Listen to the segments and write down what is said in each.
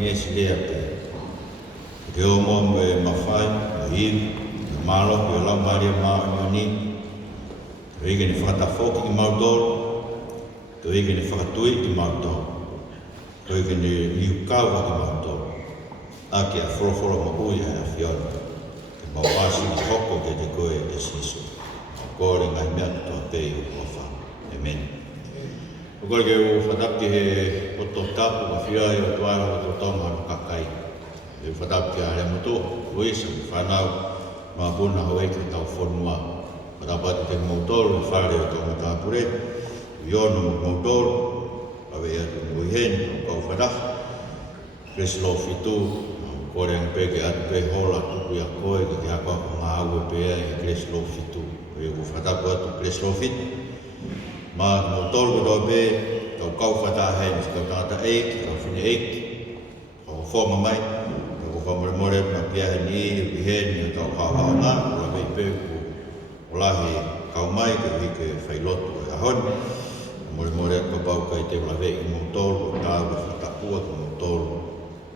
ngesi lea pe. Ke o mo me mawhai, o hiu, o malo, o lau maria mao ni. Ke ike ni whakatafoki ki mautoro. Ke ike ni whakatui ki mautoro. Ke ike ni liukawa ki mautoro. Aki a wholowholo ma ui a whiona. Ke mawasi ki hoko ke te koe e siso. Kore ngai mea toa pei o wha. Amen. O kore ke o whatapki he oto tapu ka whiai o tuara o to tonga no kakai. E whatapki a rea moto, o isa ki whanau ma puna ho eke tau whonua. Whatapati te mautoro i whare o tonga tāpure. Iono mo mautoro, awe ea tu mui hen, o kau whanah. Kreslo fitu, kore ang peke atu pe hola tuku ya koe ki te hako ako ngā ue pea i kreslo fitu. E o whatapu atu kreslo fitu. Ma mo tolu do be tau kau whata hen si kau tangata eiki, kau whine eiki. Kau whonga mai, kau whamore ma pia hen i, pi hen i tau hao ngā, ua mei pe o lahi kau mai, kau hike whailotu e ahon. More kau pau kai te wala vei mo tolu, tau e whatapua ki mo tolu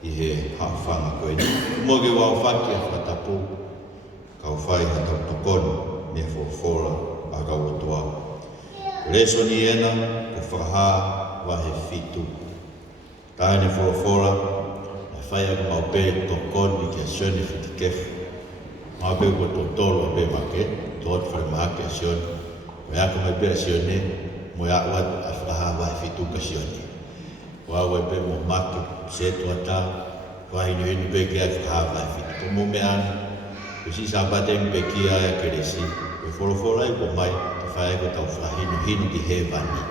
i he hawhanga koe ni. Mo ke wau whaki a whatapu, kau whai ha tau tokonu, me whawhola a kau atua. Leso ni ena, ke whakaha wa he fitu. Tae ne whawhola, na whai aku mau pe tokonu i ke sione whiti kefu. Mau pe ko totolo pe make, tot whare make a sione. Koe aku mai pe a sione, mo ya wat a whakaha wa he fitu ka sione. Wawe pe mo make, setu ata, wahinu hinu pe ke a whakaha wa he fitu. Ko mo me ana, kusi sabate mpe kia e keresi. Koe whawhola i ko mai, whae ko tau whahinu hinu ki he vani.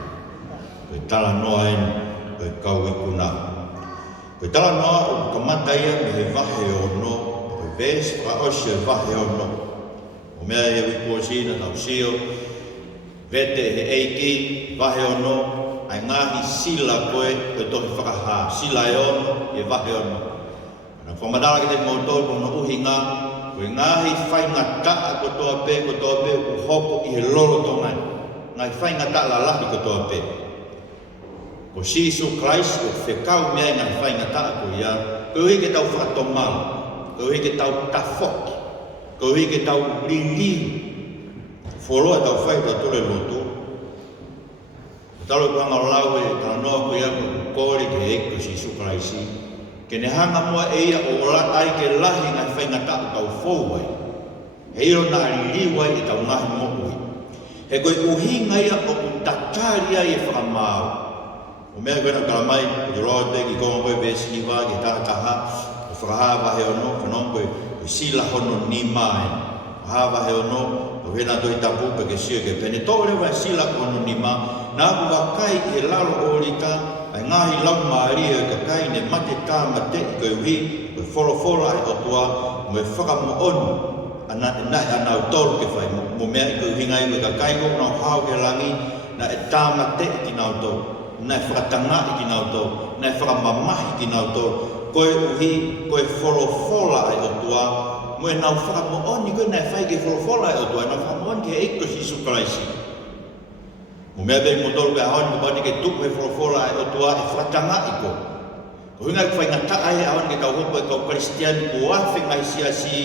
Koe tala noa en, koe kau iku nā. Koe tala noa o kamata ia me he vahe o no, koe ves whaosi e vahe o no. O mea ia wiku o sina tau sio, vete he eiki, vahe o no, ai ngahi sila koe, koe tohi whakaha, sila e ono, e vahe o no. Ana whamadala ki te mautou ko no uhi ngā, koe ngahi whainga taa ko toa pe, u hoko i he lolo tongai. Ngai whainga taa la lahi ko toa pe. Ko Sisu Christ, ko whekau mea ngai whainga taa ko ia, ko hike tau whakatongal, ko hike tau tafoki, ko hike tau lili. Wholoa tau whai tau tole lotu. Talo kua ngau lau e tau noa ko ia ko kore ke eko Sisu Christ. Kene hanga mua e ia o ola ai ke lahi ngai whainga taa tau fōwai. He iro nā riliwai e tau ngahi mokui. He koe uhinga ia o utakari ai e whakamau. O mea koe na kalamai, i roa te ki konga koe vesi ni wā, ki tātaha, o whakahawa he ono, whanong koe sila hono ni mai. Hawa he ono, o hena toi tapu pe ke sio ke pene. Tōre wai sila hono ni mai, nā kua kai e lalo orita, ai ngahi lau maari e ka kai ne mate tā mate i koe uhi, koe wholofola e otua, mo e whakamo onu. Nai anau tolu ke whai, mo mea i koe hingai me ka kai kong nau hao ke langi, na e tāmate i ki nau tolu, na e whakatanga i ki nau tolu, na e whakamamahi ki nau tolu, koe uhi, koe wholofola ai otua, mo e nau whakamo oni koe na e whai ke wholofola ai otua, nau whakamo oni ke eiko Sisu Kraisi. Mo mea bei mo tolu ke ahoni ko bani ke tuku he wholofola ai otua, e whakatanga i ko. Ko hingai ku whai ngata ai ahoni ke kau hopo e kau Kristiani, ko afe ngai siasi.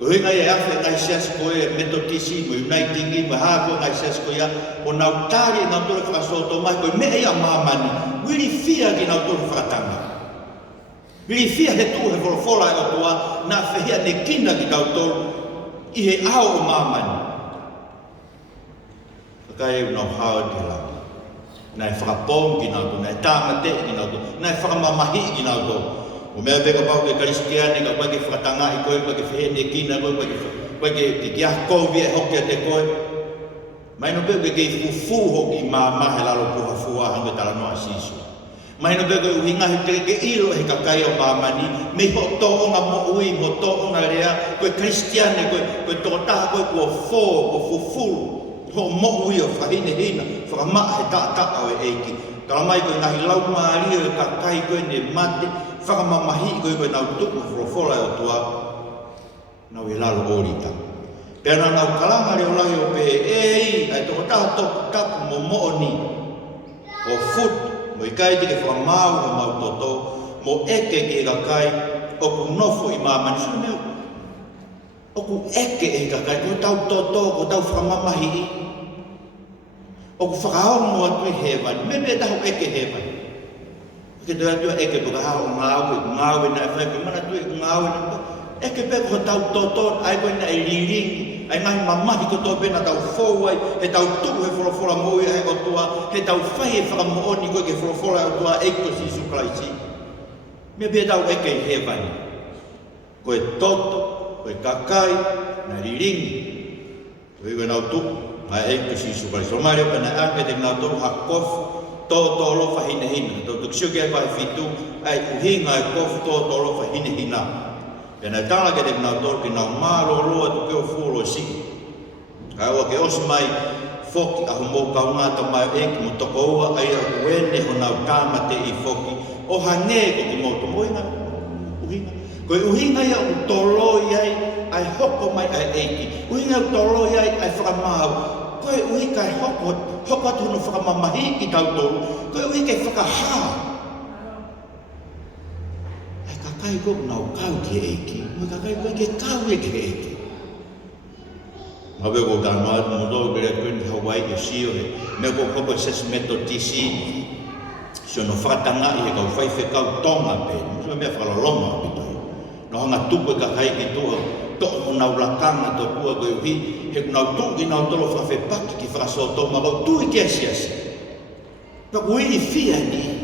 Kohinga e awhi ngai sias koe metotisi, mo unitingi, mo hako ngai sias koe ia, o nau tari ngau tore whakasoto mai, koe mea ia mamani, wiri fia ki nau tore whakatanga. Wiri fia he tu he wholofola e otua, nā whihia ne kina ki nau tore, i he ao o mamani. Whakai e nau hao ki langi. Nai whakapong ki nau tore, nai tāmate ki nau tore, nai whakamamahi ki nau tore. O mea peka pau ke Kristiani, ka koe ke whakatanga i koe, koe ke whihene kina koe, koe ke kia kovi e hoki a te koe. Mai no peka ke fufu hoki māmahe lalo puha fua hange tala noa Sisu. Mai no peka uhingahi te ke ilo he kakai o mamani, me ho toonga mo ui, mo toonga rea, koe Kristiani, koe totaha koe kua fō, kua fufuru, ho mo ui o whahine hina, whakamaa he tā o e eiki. Kala mai koe ngahi lau maari o kakai koe ne mate, whakamamahi koe nau tuku wholofola e otua, nau e lalo orita. Pēna nau kalanga reo lahi o pe ei, ai toko taha toku tapu mo mooni, o fut, mo i kai tike whamau o mau toto, mo mo eke e ka kai o ku nofo I mamani su meu o ku eke e ka kai ko tau toto ko tau whamamahi o ku whakaongo atu I hewan me me tahu eke hewan ke te atua eke po ka hao ngawe na e whaike mana tu ngawe na eke pe ko tau toto ai ko na I liringi ai ngai mamahi ko tō pena tau fōwai, he tau tuku he whorofora moi ai o tua, he tau whai e whakamooni koe ke whorofora o tua eiko si suklaisi. Me pia tau eke I hewani. Koe toto, koe kakai, na riringi. Koe iwe nau tuku, mai eiko si suklaisi. O mai reo pena ake te ngau toru ha kofu, toto olofa hine hina. Tau tuk siuke ai pae fitu, ai uhinga ai kofu toto olofa hine hina. Pena tala ke te ngau toru ki nau maro loa tu keo fulo si. Kai oa ke osi mai foki ahu mou kaungata mai eki mo toko ua ai a uene ho nau tāmate I foki. O hange ko ki mou tomo inga, uhinga. Koe uhinga ia u toloi ai, ai hoko mai ai eki. Uhinga u toloi ai, ai whakamau. Koe uhinga ai hoko atu no whakamamahi ki tau toru. Koe uhinga ai whakahaa. Kai ko nau kau ke eki, mo kai ko ke kau ke eki. Mabe ko ka ma mo do ke ko ni Hawaii e sio he. Me ko ko ses meto tisi. So no fatanga I ka fai fe kau tonga pe. So me fa loma bito. No nga tupu ka kai ki tu to nau lakanga to ku ko hi he nau tu ki nau tolo fa fe pak ki fa so to ma ko tu ki asias. Pa ko I fia ni.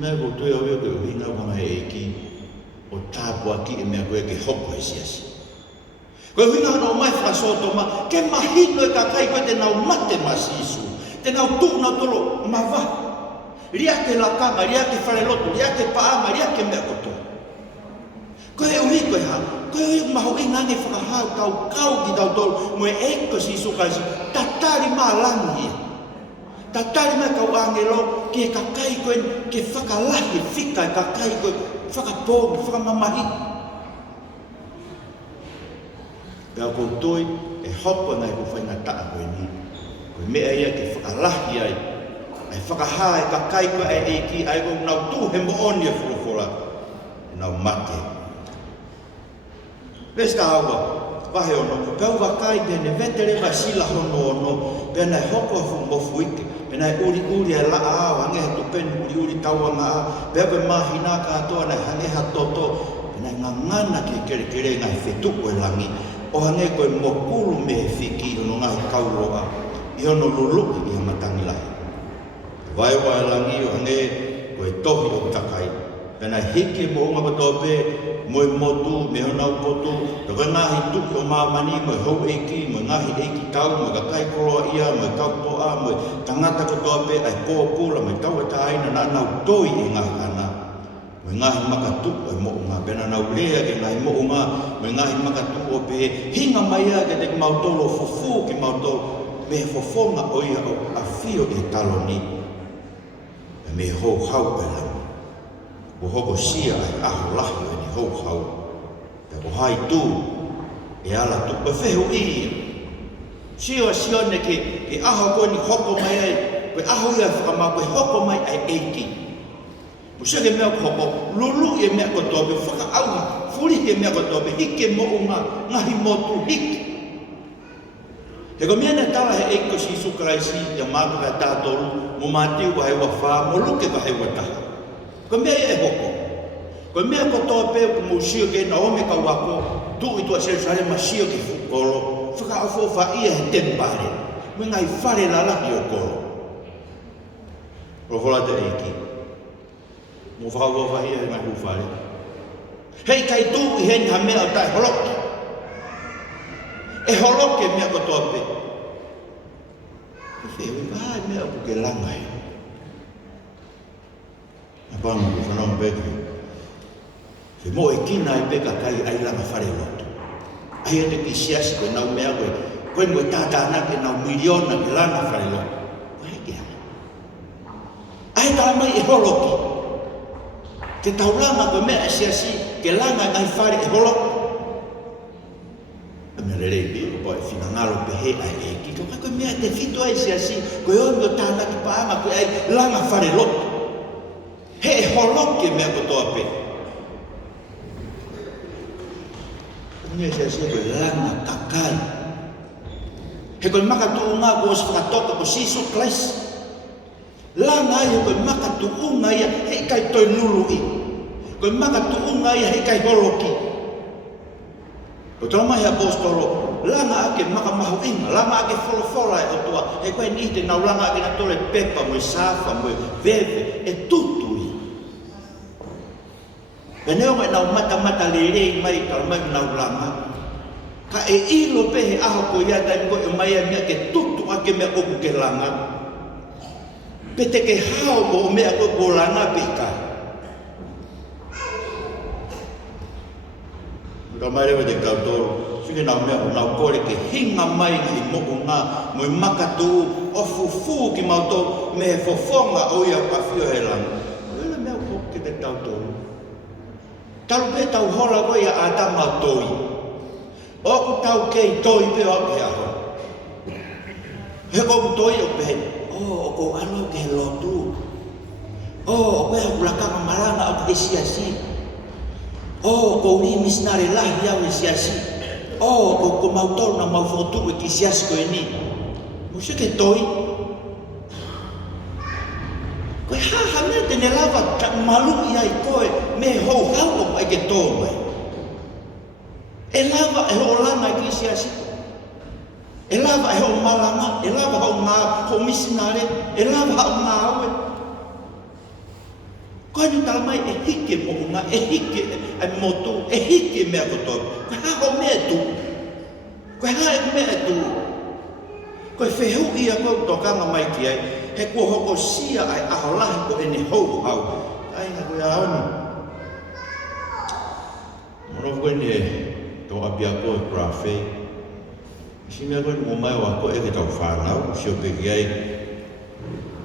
Mea ko tue au eo ke uhinga wana he eki o tāpua ki e mea koe ke hoko e siasi. Koe uhinga hana o mai whakasoto ma, ke mahino e ka kai koe te nau mate masisu, te nau tuk nau tolo mawa. Ria ke lakanga, ria ke wharelotu, ria ke paama, ria ke mea koto. Koe uhi koe ha, koe uhi maho I ngange whakahau kau ki tau tolo, mo e eko si sukaisi, tatari maa langi. Tatari mai kau angelo ki e kakai koe ke whakalahi whika e kakai koe whakapōngi, whakamamahi. Pea koutoi e hopo ngai ko whainga taa koe ni. Koe mea ia ke whakalahi ai. Ai whakaha e kakai koe ai eiki ai koe nau tū he mooni e whorofora. Nau mate. Pesta hawa. Wahe ono, pea wakai pene vetere wa sila hono ono, pena e hoko fu mofu ike, pena e uri e laa au, hange hatu penu uri tauanga au, pea koe mahina ka atoa na hange hatoto, pena e ngangana ki kere ngai whetuku e langi, o hange koe mokulu me he whiki ono ngai kauroa, I ono luluki I hamatangi lai. Vai e langi o hange koe tohi o takai, pena hiki mo unga patope, mo motu me ona potu to ngahi tu o mamani mo ho eki mo ngahi eki tau mo ka kai kolo ia mo ka to a mo tangata ko tope ai po pula mo tau ta ina na na toi I ngahi ana mo ngahi maka tu o mo nga bena na ulea ke ngahi mo nga mo ngahi maka tu o pe hinga mai ke te mau tolo fufu ki mau to me fofonga o ia o afio I taloni me ho hau pela o hoko sia ai aho lahi ni hou hau. Te ko hai tū, e ala tū, koe whehu I. Sio sione ke aho koe ni hoko mai ai, koe aho ia whakamau, koe hoko mai ai eiki. Mo sege mea ko hoko, lulu e mea ko tobe, whakaauha, furi e mea ko tobe, hike mo unga, ngahi motu, hike. Te ko mea na tala he eiko si sukaraisi, ya mātu kai tātoru, mo mātiu wa hewa whā, mo luke wa hewa taha. Ko mea e hoko. Ko mea ko toa peo ko musio ke na ome ka wako, tu I tua sere ma sio ki fukolo, whaka afo wha ia he tempare, me ngai whare la laki o kolo. Rohola te eiki. Mo whaka wha ia he ngai hufare. Hei kai tu I heni ha mea o tai holoki. E holoki mea ko toa peo. Whiwhi vai mea o ke langai. Apang ko whanau mbeki. Se mo e kina I peka kai ai langa whare lotu. Ai ate ki siasi koe nau mea koe, koe ngoe tātāna ke nau miliona ke langa whare lotu. Koe heke hana. Ai tā mai e holoki. Ke taulanga koe mea siasi ke langa ngai whare e holoki. A mea rerei pio koe whina ngalo pehe ai eki. Koe mea te whitu ai siasi, koe omi o tāna ki paama koe ai langa whare lotu. He holoke mea kotoa pe. Unge se koe langa kakai. He koe makatuunga ko os whakatoka ko siso kles. Langa ai he koe makatuunga ia he kai toi nului. Koe makatuunga ia he kai holoki. Ko tama he apostolo, langa ake makamahu inga, langa ake folofola e otua. He koe nihite nau langa ake na tole pepa, moe safa, moe veve, e tutui. E neo mai nau mata lelei mai kala mai nau langa. Ka e ilo pehe aho ko ia tai ko e mai mea ke tutu ake mea oku ke langa. Pete ke hao mo mea ko langa peka. Ramai rewa te kautoro, whike nau mea o nau kore ke hinga mai i moku ngā moe makatu o fufu ki mauto me he fofonga o ia pawhio he langa. Ela mea o ke te kautoro. Talu pe tau hola koe ia ātama toi. Oku tau kei toi pe o ke aho. He koku toi o pe, o ko alo ke he lotu. O koe haku lakanga maranga o ke siasi. O ko ni misnare lahi au e siasi. O ko mautoro na maufotu e ki siasi koe ni. Musia ke toi. Koe haha mea tene lava ka malu ia i koe me hou hau o mai ke tō mai. E lava e ho lana i ki siasi. E lava e ho malanga, e lava ho ngā ho misnare, e lava ho ngā aue. Koe ni tala mai e hike mo ngā, e hike e motu, e hike mea kotoa. Koe haho mea tu. Koe hae mea tu. Koe whehu ia koe tokanga mai ki ai, he kua hoko sia ai aho lahi ko ene hou hau. Ainga koe aoni. Moro koe ne tō apia koe prafe. Si mea koe mo mai wa koe e ke tau whanau, si o peki ai.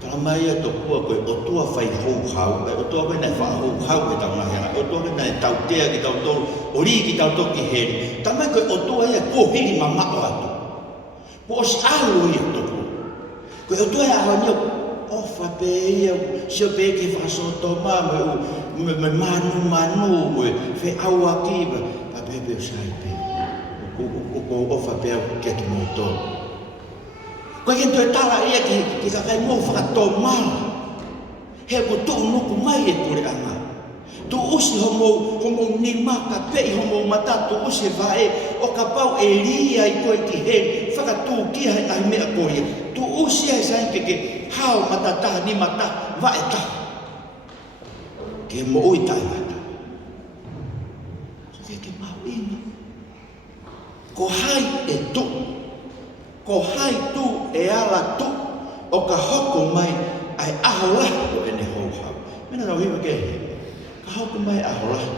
Tala mai ia tō kua koe o tua whai hou hau, o tua koe nei wha hou hau e tau nahianga, o tua koe nei tau tea ki tau tolu, o rii ki tau toki heri. Tala mai koe o tua ia kua hiri ma mako atu. Kua o si alu ia tō kua. Koe o tua ia aho nio, ofa pe ia, si o peki whasoto ma, me manu, me whe au akiba, pa pepe o sai pe. Ko ofa pe au kia ki mo tō. Koe ke toi tala ia ki kakai mō whakatō mara. He ko tō nuku mai e kore anga. Tu usi homo ni maka pei homo mata tu usi vae o ka pau e ria i koe ki he whakatū kia he ai mea koe. Tu usi ai sai ke hao mata taha ni mata vae taha. Ke mo ui tai mata. Ke mau inga. Ko hai e tu. Ko hai tu e ala tu o ka hoko mai ai aho lahi o ene hou hau. Mena rau hiwa ke he. Ka hoko mai aho lahi.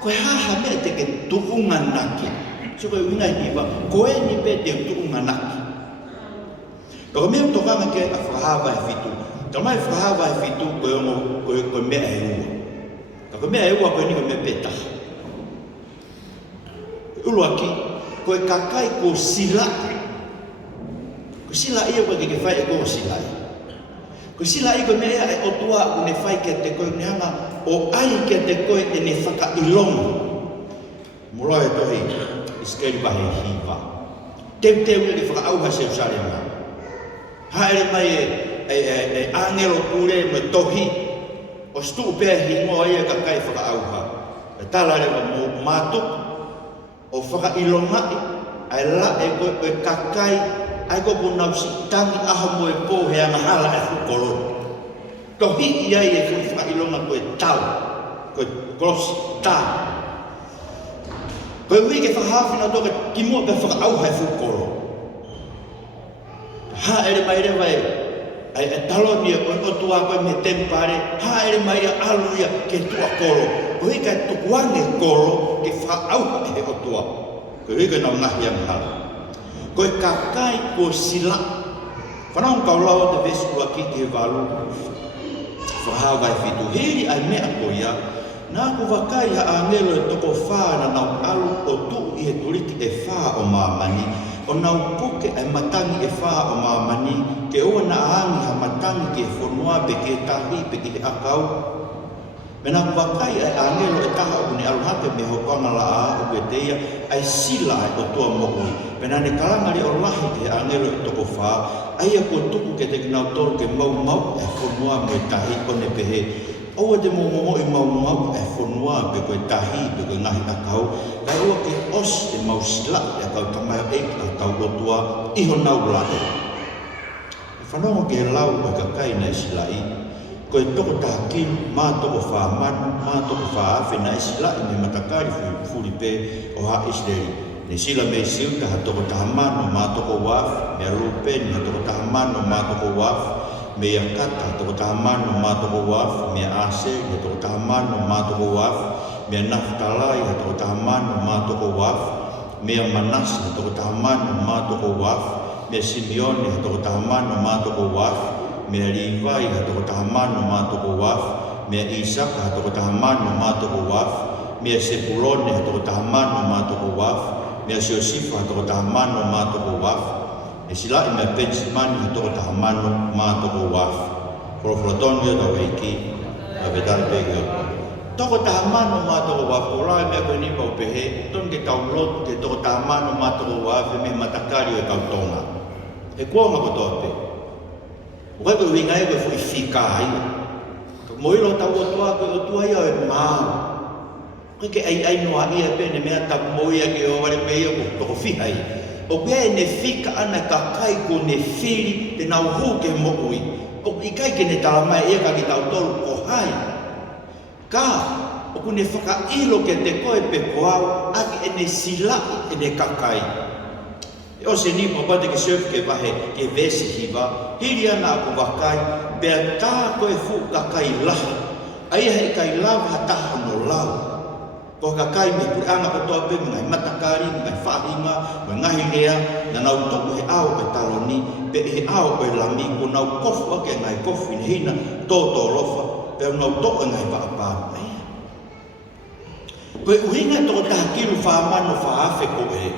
Koe haha mea te ke tuunga naki. So koe wingai hiwa, koe ni pe te tuunga naki. Ka mea utokanga ke a whakahawa e fitu. Ka mai whakahawa e fitu koe mea e ua. Ka koe mea e ua koe ni koe mea petaha. Ulu aki, koe kakai ko sila. Ko sila ia koe ke whai e ko sila. Ko sila ia koe mea e o tua une whai ke te koe neanga o ai ke te koe e ne whaka ilonga. Mula e tohi, iskeri pahe hiwa. Teu ne whaka auha se usare mai. Haere mai e angelo kure me tohi. O stu pēr hingoa ia kakai whaka auha. E tala rewa mo mātuk. O whaka ilongai, ai la e koe kakai, ai koe punau si tangi aho mo e pō hea mahala e hukolo. Tohi iai e koe whaka ilonga koe tau, koe klosi tā. Koe hui ke whakahawhina toka ki mua pe whaka auha e hukolo. Ha ere mai rewa e taloni e koe otua koe me tempare, ha ere mai a alu ia ke tua kolo. Koe hika e tukuange kolo ke whaauha e otua. Koe hika nau ngahi a mahala. Koe kakai ko sila. Whanau kau lau te vesku aki te walu. Whahawa e fitu heri ai mea ko ia. Nā ku wakai ha angelo e toko whāna nau alu o tu i he turiki e whā o māmani. O nau puke ai matangi e whā o māmani. Ke oa na aangi ha matangi ke whanua peke tahi, peke akau. Mena wakai ai angelo e taha uni aluhake me hopanga la o beteia ai sila ai o tua mokui. Mena ne kalanga ri olahi te angelo e toko wha, ai a ko tuku ke te kinau tolu ke mau e whonua me tahi o ne pehe. Oua te momomo i mau e whonua pe koe tahi, pe koe ngahi akau. Kai oa ke os e mau sila e kau tamai e au tau o tua iho nau lae. E whanongo ke lau o kakai na sila i. Koe toko tākin, mā toko whāmanu, mā toko whāwhi na isila i me matakari furi pē o ha Israeli. Ne sila me siu taha toko tahamano, mā toko waf, me Rupen, ha toko tahamano, mā toko waf, me Yakata, toko tahamano, mā toko waf, me Ase, ha toko tahamano, mā toko waf, me Naftalai, ha toko tahamano, mā toko waf, me Manas, ha toko tahamano, mā toko waf, me Simeone, ha toko tahamano, mā toko waf, me Levi ha toko tahamano mā toko waf, me Isaac ha toko tahamano mā toko waf, me Sepulone ha toko tahamano mā toko waf, me Joseph ha toko tahamano mā toko waf, me sila i me Benjamin ha toko tahamano mā toko waf. Proflotonio da weiki a vedal pege. Toko tahamano mā toko waf, orai me koe ni pau pehe, ton ke taulot ke toko tahamano mā toko waf, me matakari o kautonga. E kua ma kotope. Koe koe wingai koe fui whika haina. Moi lo tau o tua ia e māu. Koe ke ai noa ia pene mea tau moi a ke o wale me ia ko toko whihai. O koe e ne whika ana ka kai ko ne whiri te nau hū ke mokui. O i kai ke ne talamai ia ka ki tau tolu ko hai. Ka, o ku ne whakailo ke te koe pe koau aki e ne silaki e ne kakai. O se ni papa te ke surf ke vahe ke vesi hiva hiri ana aku wakai bea tā koe fu kakai laha ai hei kai lava taha no lau ko kakai me puranga ko toa pe ngai matakari ngai whahinga ngai lea na nau toku he au e taloni pe he au e lami ko nau kofu ake ngai kofu in hina tō lofa pe nau toku ngai paapāru koe uhinga toko taha kiru whaamano whaafe ko e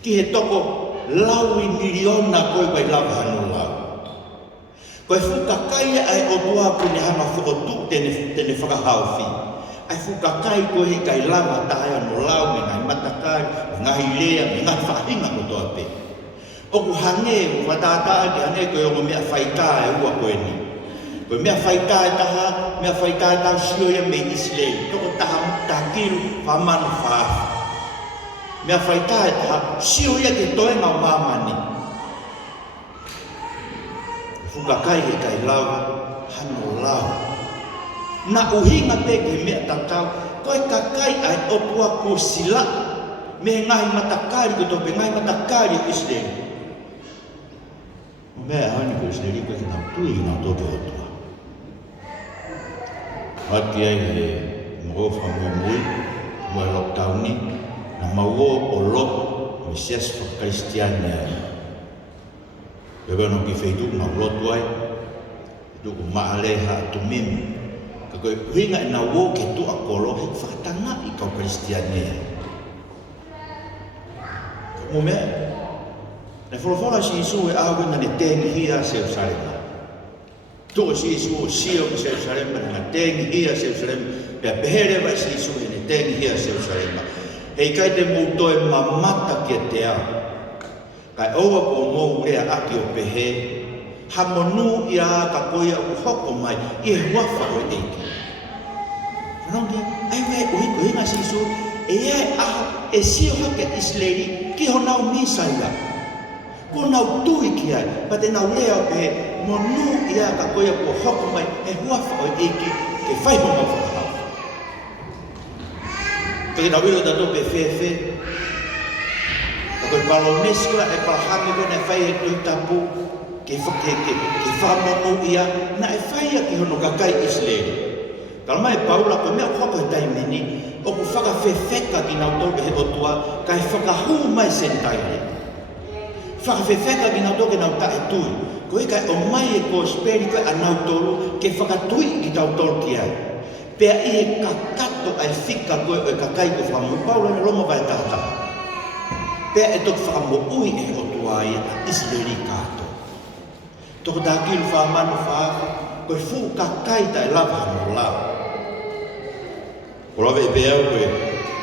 ki he toko laui miliona koe kai lava hano lau. Koe whukakaia ai o tua ku ne hama whukotu tene whakahauwhi. Ai whukakai koe he kai lava tae hano lau me ngai matakai, me ngai lea, me ngai whahinga ko toa pe. O ku hange, ku whatata ki hange koe o mea whaitaa e ua koe ni. Koe mea whaitaa e taha, mea whaitaa e taha sio ia me Islei. Toko taha kiru whamanu whaafi. Mea whaitaa e taha, sio ia ke toenga o mamani. Whukakai he kai lau, hano lau. Na uhinga te ke mea tatau, koe kakai ai o tua ko sila, me ngai matakari ko tope, ngai matakari o Israeli. Mea hani ko Israeli koe kina tui na tope o tua. Wati ai he mrofa mui, mui lockdown ni, na maua o loko o sias whakaristiania ai. Pewa no ki whaitu na lotu ai, tu ku maaleha tu mimi. Ka koe huinga i na wo ke tu a kolo, he whakatanga i kau kristiania ai. Mo mea, ne wholawhala si isu e awe na ne tengi hia Jerusalema. Tuko si isu o sio ki Jerusalema, na tengi hia Jerusalema, pea peherewa si isu e ne tengi hia Jerusalema. Hei kai te mūtoe mamata ki te ao. Kai oua po mou rea aki o pehe, hamonu ia ka koia u hoko mai, i he wafa o eiki. Whanongi, ai wei uhiku hinga si isu, e ai aho, e sio hake Isleli, ki ho nau misaia. Ko nau tui ki ai, pa te nau lea o pehe, monu ia ka koia u hoko mai, e wafa o eiki, ke whaiho mau whakahau. Peke nau ilo tato pe whewhe, ka koe paloneskoa e palahame koe na e whai e tui tapu, ke whamonu ia, na e whai a ki hono kakai Isleli. Kalama e paula koe mea whako e taimini, o ku whakawhewheka ki nau toke he otua, ka e whakahu mai sentaire. Whakawhewheka ki nau toke nau tae tui, koe kai o mai e ko speri koe a nau toru, ke whakatui ki tau toru ki ai. Pea i he kakato ai whika koe o e kakai ko whamu paula ne loma vai tata. Pea e tok whakamu ui e o tuai a Isleli kato. Toko tākilu whamanu whaafa, koe fu kakai tai lava no lao. Korawe e peau koe,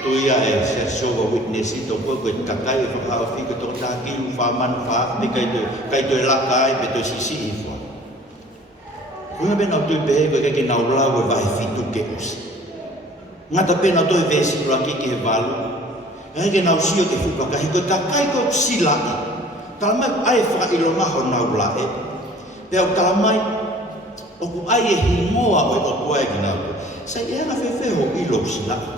tuia e se soga witness ito koe kakai e whakao whika toko tākilu whamanu whaafa, me kai toi lakai, me toi sisi i wha. Koe me nau tui pehe koe keke nau lau e wahe fitu ke usi. Ngata pena toi vesi kula kiki he walu. Heke nau sio ke whukakahi, koe kakai koe silaki. Talamai ai whakailo maho nau lae. Pea o talamai, oku ai e hingoa o tua e ki nau. Sai e ana whewheho ilo silaki.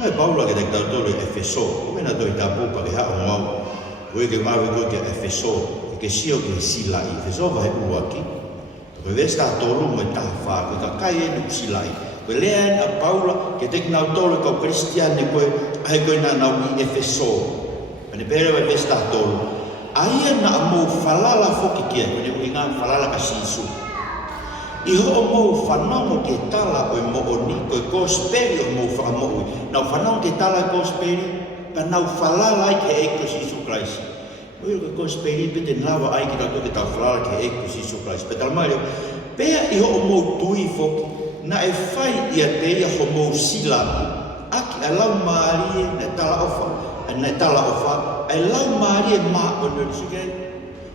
Mai paula ke te tautore Efeso, kumena toi tapupa ke hao ngau. Koe ke mawe koe ke Efeso, ke sio ke silai. Efeso vahe uaki. Koe vesta tolu mai taha koe kakai e nuk silai. Koe lean a paula ke te kinau tolu kau Kristiane koe ai koe na nau i Efeso. Pane pere vai vesta tolu. Aia na mo falala foki kia, koe ne inga falala ka sisu. Iho o mo whanongo ke tala koe mo o ni, koe gospeli o mo whakamoi. Nau whanongo ke tala gospeli, pa nau falala ai ke eko Sisu Christ. Koe koe gospeli pe te nawa ai ki tau ke tau falala ke eko Sisu Christ. Pe talamario, pea iho o mo tui foki, na e whai ia te ia ho mo sila. Aki a lau maari e na tala ofa, na tala ofa, ai lau maari e maa o nuri sikei.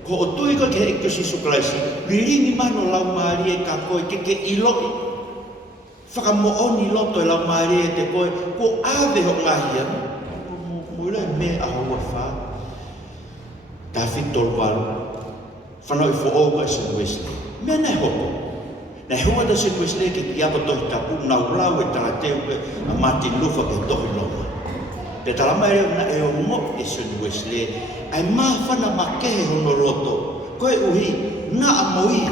Ko o tui koe ke eko Sisu Christ, riringi mano lau maari e ka koe ke iloi. Whakamooni loto e lau maari e te koe, ko ave ho ngahia. Mula e me a hoa wha. Ta fitol walu. Whanau i whaoga e St. Wesley. Mea nei hoko. Nei hoa da St. Wesley ke ki apa tohi tapu, nau lau e tala teu ke a Martin Luther ke tohi loma. Te talamai reo na e o mo e St. Wesley, ai maa whana makehe hono loto. Koe uhi, na a moi.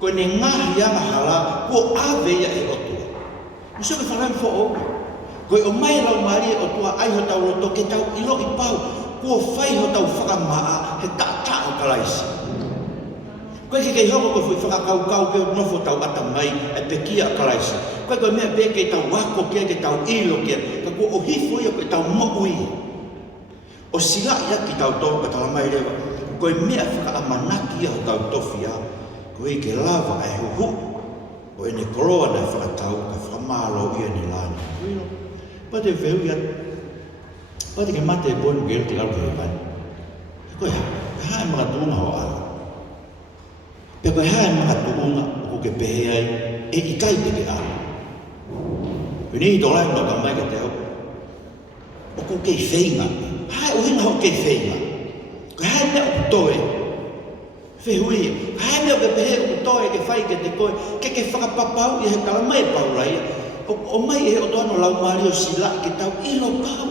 Koe ne ngahi anga hala, ko ave ia e otua. Muso ke whanau i whaoga. Koe o mai lau maari e otua ai ho tau loto ke tau ilo i pau. Ko whai ho tau whakamaa he tātao kalaisi. Koe ke kei hoko koe fui whakakau ke o nofo tau ata mai e pekia kalaisi. Koe mea pe ke tau wako kia ke tau ilo kia. Ka ko o hifo ia koe tau mo'ui. O sila ia ki tau tō ka talamai rewa. Koe mea whakaamanaki ia ho tau tofia. Koe ke lava e huhu. O ene koroa na whakatau ka whakamalo ia ni lani. Pate veu ia. Pate ke mate e bonu gero te lau ke hepan. Koe hae mga tuunga ho ala. Pe koe hae mga tuunga o ke pehe ai e i kai te ke ala. Koe ni to lai mga kamai ka te au. O ko kei whainga. Hae o hinga ho kei whainga. Koe hae mea o toe. Whehui. Hae mea o ke pehe o toe ke whai ke te koe. Ke whakapapau i he kalamai pau rai. O mai e o toano lau maari o sila ke tau ilo pau.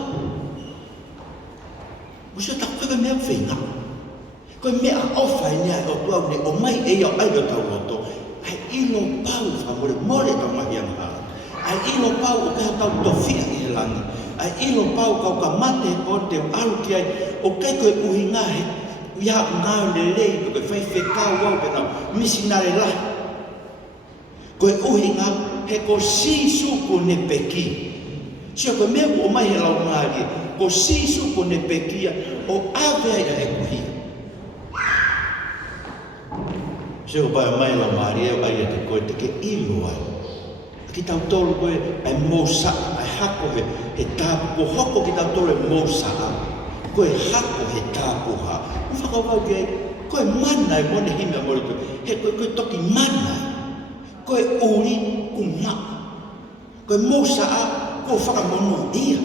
Musa tak koe mea whainga. Koe mea ofa i nea o tuau ne o mai e au ai o tau loto. Ai ilo pau whamore more tau mahi ang hala. Ai ilo pau o kea tau tofia i he langi. Ai ilo pau kau ka mate o te alu ki ai. O kai koe uhi ngahe. Ia ngāo le lei koe whai whekau wau pe nau. Misi nare lahi. Koe uhi ngā he ko sisu ko ne peki. Sia koe mea o mai he lau ngāri. Ko sisu ko ne pekia o avea ia e kuhi. Sia ko pai o mai lau ngāri e o ai e te koe te ke ilo ai. Ki tau tolu koe ai mousa, ai hako he tāpu. Ko hoko ki tau tolu e mousa a. Koe hako he tāpu ha. Whakawau ki ai, koe mana e mone hime a mori koe. He koe toki mana. Koe uri ku ngā. Koe mousa a, ko whakamonu ia.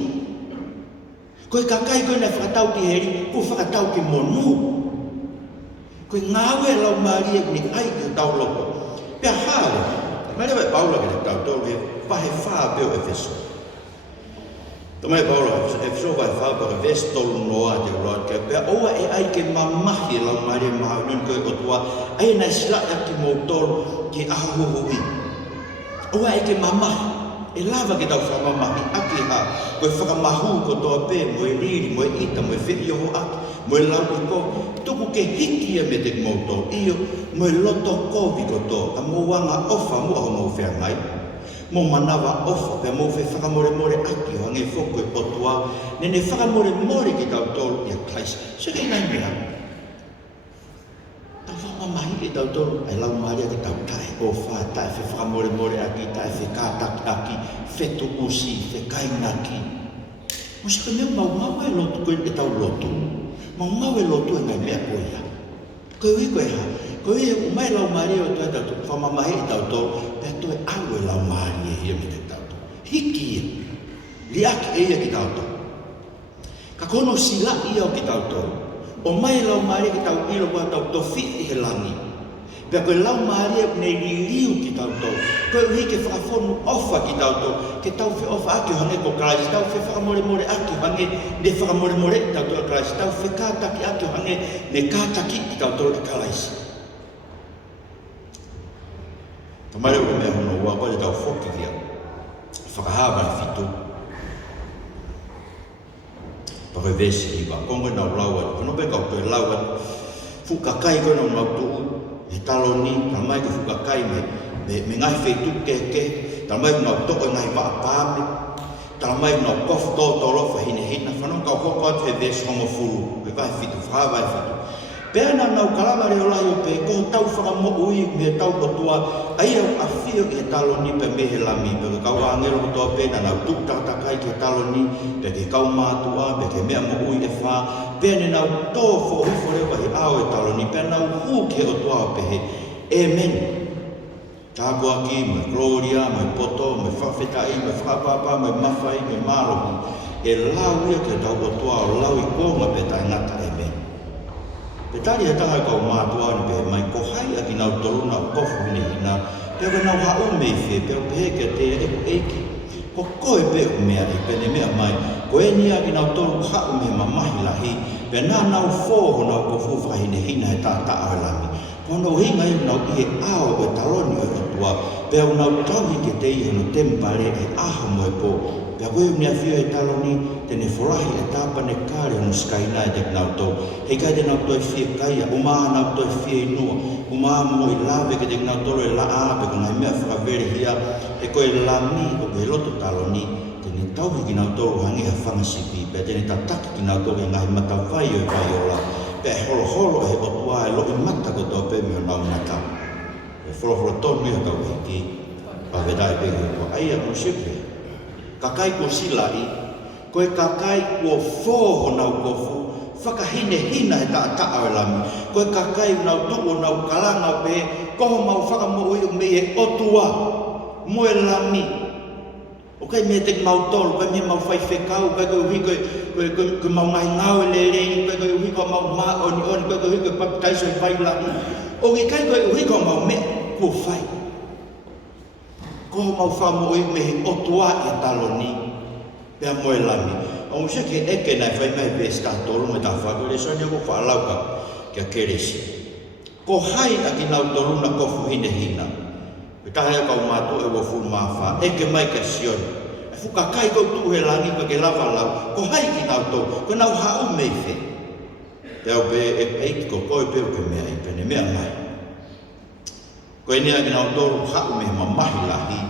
Koe kakai koe nei whakatau ki heri, ko whakatau ki monu. Koe ngāwe lau maari e ni ai ki tau loko. Pea hāre, mai lewa e paula ki te tau tolu he pahe whaa peo Efeso. Tamai paula, Efeso vai whaa para vestolu noa te uroa kia. Pea oa e ai ke mamahi lau maari e maha unun koe kotua. Ai nai sila ki moutolu ki ahuhui. Oa e ke mamahi. E lava ki tau whamamahi aki ha. Koe whakamahu ko toa pē, mo e riri, mo e ita, mo e whii oho aki, mo e lau ko. Tuku ke hikia me te moutou iyo, mo e loto kovi ko tō, ka mo wanga ofa mo aho mo whea ngai. Mo manawa ofa, pia mo whi whakamore more aki o hange whoko e potua, nene whakamore more ki tau tōru i a Christ. So kei nai mea. Whamamahi e tautoru, ai lau maria ki tau tae o wha, tae whi whakamore aki, tae whi kātaki aki, whetu usi, whi kainaki. Mo se ka mea mau e lotu koe e tau lotu. Mau e lotu e ngai mea koe ia. Koe ui koe ha, koe ui e umai lau maria o toa tautoru, whamamahi e tautoru, pia toe au e lau maria ia me te tautoru. Hiki ia, li aki e ia ki tautoru. Ka kono sila ia o ki tautoru. O mai lau maria ki tau ilo kua tau tofi i he langi. Pea koe lau maria nei liliu ki tau tau. Koe uhi ke whakafonu ofa ki tau tau. Ke tau whi ofa aki hange ko Kraisi. Tau whi whakamore aki hange ne whakamore ki tau tau Kraisi. Tau whi kātaki aki hange ne kātaki ki tau tau Kraisi. Tamare o mea hono ua koe tau whoki kia. Whakahawa ni fitu. Pakai vesi iwa, kongo nau lawan, kono pe kau pe lawan, fukakai kono nau tuu, he taloni, tamai ke fukakai me ngai feitu ke, tamai nau toko ngai paapame, tamai nau kof tolo hina, whanau kau hoko atu he vesi hongo furu, pe vai fitu, whawai fitu. Pēna nau kalamare o lai o pe, ko tau whakamo ui me tau kotua, ai au awhio ke taloni pe mehe lami, pe kau angelo kotoa pēna nau tuktatakai ke taloni, pe ke kau mātua, pe ke mea mo ui e whā, pēne nau tō whore wahi ao e taloni, pe nau hū ke o toa pe he, amen. Tāpua ki, me gloria, me poto, me whawhetai, me whapapa, me mawhai, me mārohi, e lau ia ke tau o toa o lau i kōnga pe tai ngata, amen. Pe tari he tanga kau mātua ni pe mai ko hai aki nau toruna o kofu hini hina, pe ka nau hau mei whi, pe o peheke te eku eiki. Ko koe pe o mea i pene mea mai, ko e ni aki nau toru hau me mamahi lahi, pe nā nau fōho nau kofu whahine hina he tāta aelami. Ko nau hinga i nau i he ao e taloni o e tua, pe au nau tauhi ke te iho no tempare e aho mo e po, pe a koe unia whio e taloni, tene whorahi e tāpane kāre no skaina e te nau tau. Hei kai te nau toi whie kaia, umaa nau toi whie inua, umaa mo i lawe ke te nau tolo e la āpe, ko ngai mea whakavere hia, e koe la mi o koe loto taloni, tene tauhi ki nau tolo hangi ha whangasipi, pe tene tataki ki nau tolo e ngai matawai o e vai ola, pe holo holo e otua e lo i mata ko tau pe mi o nau nata. E wholo tonu i o tau hiki, pa vedai pe ko aia mo sipe. Kakai ko silai, koe kakai ko fōho nau kofu, whakahine hina he tā o lami. Koe kakai nau tuo nau kalanga pe, koho mau whakamo ui me e otua, moe lami. O kai me te mau tolu, kai me mau whai whekau, kai koe hui koe mau ngai ngau e le rei, kai koe hui koe mau maa oni, kai koe hui koe papitaiso e whai lami. O kai koe hui koe mau me kua whai. Koho mau whamo ui me he otua e taloni, pia moe lami. O se ke eke nai whai mai pēs tātolu me tā whakore, so ni ako whaalauka kia keresi. Ko hai aki nau toruna kofu hine hina. Pe tahea kau mātua e wafu mawha, eke mai ka sioni. E whukakai kau tuhe langi pa ke lava lau, ko hai ki nau tau, ko nau hau mei whe. Pea o pe eiki ko koe peo ke mea i pene mea mai. Ko e nea ki nau toru hau me mamahi lahi.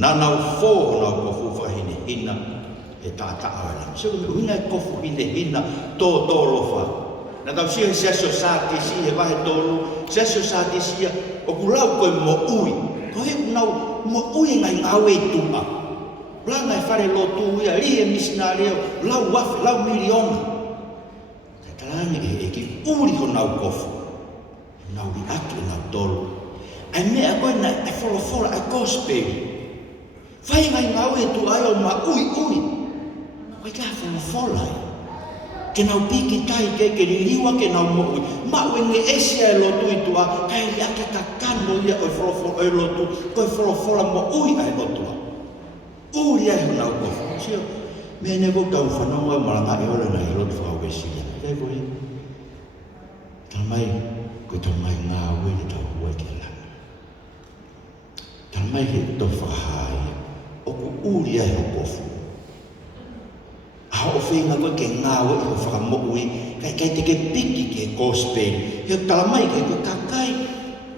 Nā nau fōho nau kofu whahine hina e tāta aela. Seo me uhinga e kofu hine hina tō lofa. Nā tau sia seasio sāti si he wahe tōru, seasio sāti sia o kulau koe mo ui. Ko he unau mo ui ngai ngau e tua. Ranga e whare lo tuia, rie misina reo, lau wafe, lau miliona. Ka talangi e ki uri ho nau kofu. Nau li aki e nau tolu. Ai mea koe na e wholofola e gospel. Whai ngai ngau e tu ai o ma ui. Koe ka wholofola e. Ke nau piki tai ke ririwa ke nau mo ui. Ma ue nge esia e lotu i tua. Kai li ake ka kano ia o e wholofola e lotu. Koe wholofola mo ui ai lotua. Uri ai ho nau kofu. Sio, mea ne kou tau whanonga maranga e ole na i lotu whauwesia. Kei koe. Tamai. Koe tau mai ngā ue ni tau hua ki lana. Tau mai he tau whahai, o ku uri ai ho kofu. A o whenga koe ke ngā ue i ho whakamo ui, kai te ke piki ke gospel. Heo tala mai kai koe kakai,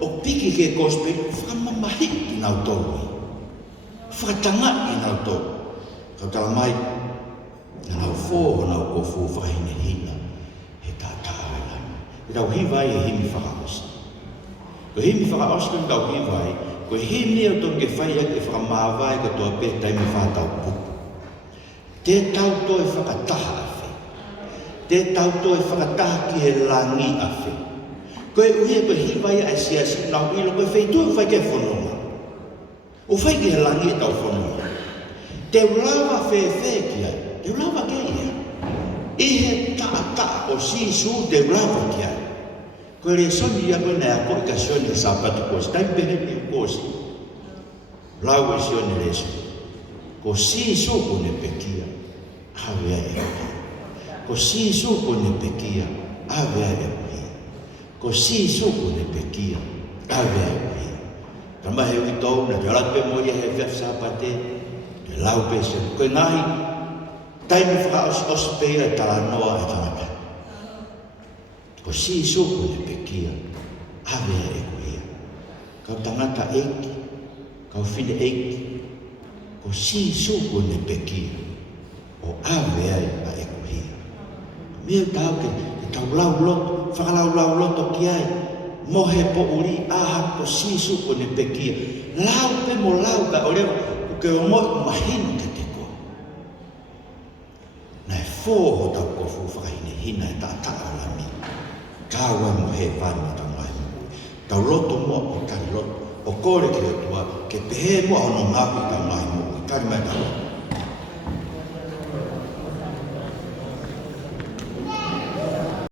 o piki ke gospel, whakamamahi ki nau tau ui. Whakatanga i nau tau. Kau tala mai, nau fōho nau kofu whahine hina, he tātāra. Tau hiwai e himi whakaosi. Ko himi whakaosi ko tau hiwai, ko himi o tong ke whai ake whakamāwai ko toa pe taimi whātau puku. Te tau to e whakataha a whi. Te tau to e whakataha ki he langi a whi. Ko e uia ko hiwai a siasi nau ilo ko e whai tu e whai ke whanonga. O whai ki he langi e tau whanonga. Te ulawa whewhe ki ai, te ulawa ke ia. I he taa o si su te ulawa ki ai. Ko le soni ia koe nei a koe ka sione e sapatu kosi, tai pehe ni kosi. Lau e sione le so. Ko si su ko ne pekia, awea e koe. Ko si su ko ne pekia, awea e koe. Ko si su ko ne pekia, awea e koe. Tama he ui tau na te alape mo ia he whef sapate, te lau pe se. Koe ngahi, taimi whaka os peia e tala noa e tangata. Ko si suku ne pekia, awea e koea. Kau tangata eiki, kau whine eiki. Ko si suku ne pekia, o awea e koea. Mea tau ke tau lau loto, whakalau lau loto ki ai. Mohe po uri aha ko si suku ne pekia. Lau pe mo lau ka oreo, ke o mo mahino ke te koa. Nai fōho tau kofu whakahine hina e tā o lami. Kawa mo he whanu tau mai mo. Tau loto mo o kari loto. O kore ki o tua, ke pehe mo ono ngahi tau mai mo. Kari mai tau.